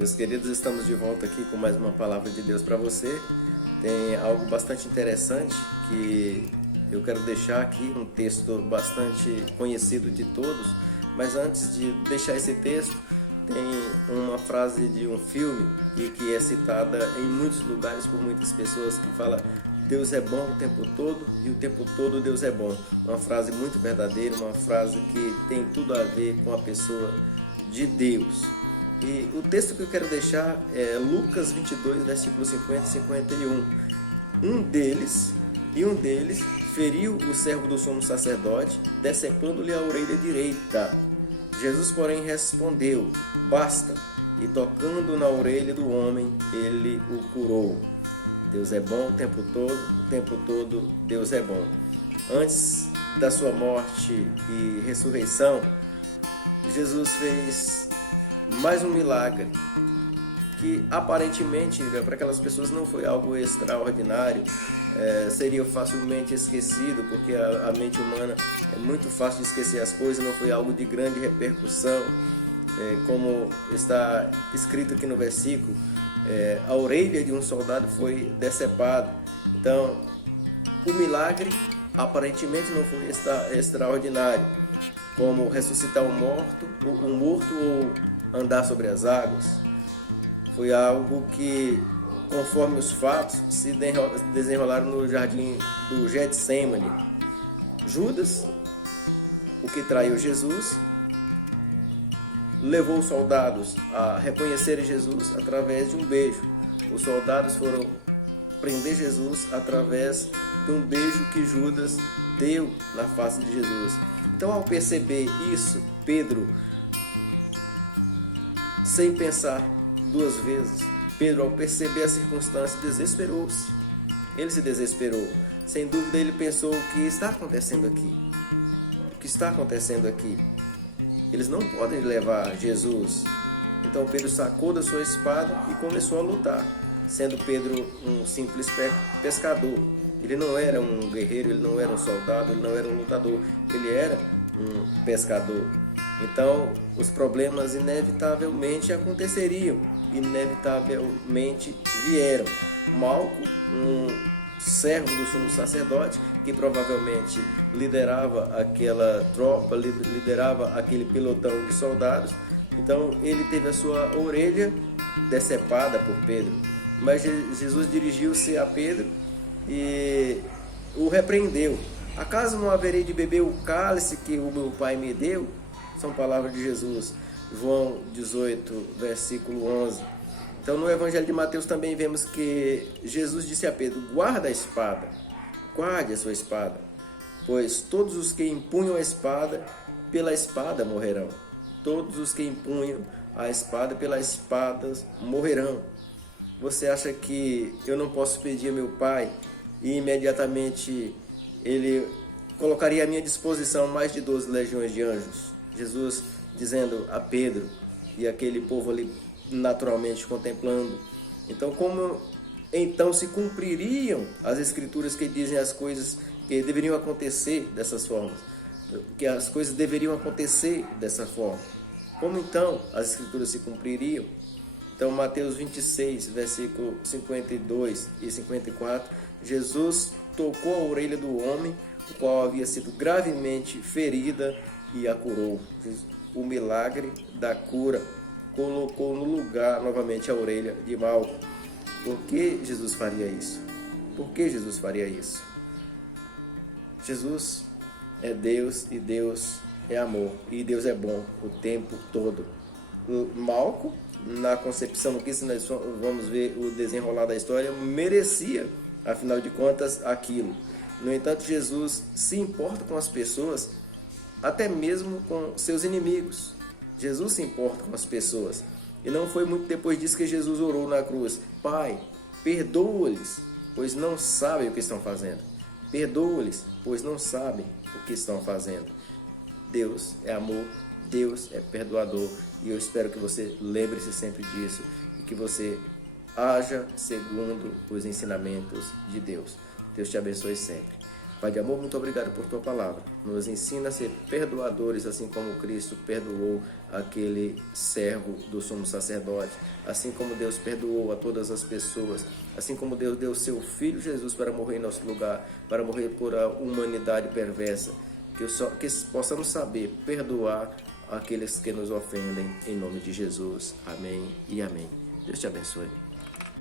Meus queridos, estamos de volta aqui com mais uma palavra de Deus para você. Tem algo bastante interessante que eu quero deixar aqui, um texto bastante conhecido de todos, mas antes de deixar esse texto, tem uma frase de um filme e que é citada em muitos lugares por muitas pessoas que fala: Deus é bom o tempo todo e o tempo todo Deus é bom. Uma frase muito verdadeira, uma frase que tem tudo a ver com a pessoa de Deus. E o texto que eu quero deixar é Lucas 22, versículos 50 e 51. Um deles feriu o servo do sumo sacerdote, decepando-lhe a orelha direita. Jesus, porém, respondeu: basta. E tocando na orelha do homem, ele o curou. Deus é bom o tempo todo Deus é bom. Antes da sua morte e ressurreição, Jesus fez mais um milagre que aparentemente para aquelas pessoas não foi algo extraordinário, seria facilmente esquecido, porque a mente humana é muito fácil de esquecer as coisas. Não foi algo de grande repercussão, como está escrito aqui no versículo. A orelha de um soldado foi decepada. Então, o milagre aparentemente não foi extraordinário, como ressuscitar um morto ou andar sobre as águas. Foi algo que, conforme os fatos, se desenrolaram no jardim do Getsemane. Judas, o que traiu Jesus, levou os soldados a reconhecerem Jesus através de um beijo. Os soldados foram prender Jesus através de um beijo que Judas deu na face de Jesus. Então, ao perceber isso, Pedro, sem pensar duas vezes, Pedro, ao perceber a circunstância, desesperou-se. Ele se desesperou. Sem dúvida, ele pensou: o que está acontecendo aqui? O que está acontecendo aqui? Eles não podem levar Jesus. Então Pedro sacou da sua espada e começou a lutar, sendo Pedro um simples pescador. Ele não era um guerreiro, ele não era um soldado, ele não era um lutador, ele era um pescador. Então os problemas inevitavelmente aconteceriam, inevitavelmente vieram. Malco, um servo do sumo sacerdote, que provavelmente liderava aquela tropa, liderava aquele pelotão de soldados. Então ele teve a sua orelha decepada por Pedro. Mas Jesus dirigiu-se a Pedro e o repreendeu. Acaso não haverei de beber o cálice que o meu Pai me deu? São palavras de Jesus, João 18, versículo 11. Então, no Evangelho de Mateus também vemos que Jesus disse a Pedro: guarda a espada, guarde a sua espada, pois todos os que empunham a espada, pela espada morrerão. Todos os que empunham a espada, pela espada morrerão. Você acha que eu não posso pedir a meu Pai e imediatamente Ele colocaria à minha disposição mais de 12 legiões de anjos? Jesus dizendo a Pedro e aquele povo ali naturalmente contemplando. Então, como então se cumpririam as escrituras que dizem as coisas que deveriam acontecer dessas formas? Que as coisas deveriam acontecer dessa forma. Como então as escrituras se cumpririam? Então, Mateus 26, versículo 52 e 54, Jesus tocou a orelha do homem, o qual havia sido gravemente ferida, e a curou. O milagre da cura colocou no lugar novamente a orelha de Malco. Por que Jesus faria isso? Por que Jesus faria isso? Jesus é Deus e Deus é amor, e Deus é bom o tempo todo. Malco, na concepção que nós vamos ver o desenrolar da história, merecia, afinal de contas, aquilo. No entanto, Jesus se importa com as pessoas, até mesmo com seus inimigos. Jesus se importa com as pessoas. E não foi muito depois disso que Jesus orou na cruz: Pai, perdoa-lhes, pois não sabem o que estão fazendo. Perdoa-lhes, pois não sabem o que estão fazendo. Deus é amor, Deus é perdoador. E eu espero que você lembre-se sempre disso e que você haja segundo os ensinamentos de Deus. Deus te abençoe sempre. Pai de amor, muito obrigado por tua palavra. Nos ensina a ser perdoadores, assim como Cristo perdoou aquele servo do sumo sacerdote, assim como Deus perdoou a todas as pessoas, assim como Deus deu seu Filho Jesus para morrer em nosso lugar, para morrer por a humanidade perversa. Que possamos saber perdoar aqueles que nos ofendem, em nome de Jesus. Amém e amém. Deus te abençoe.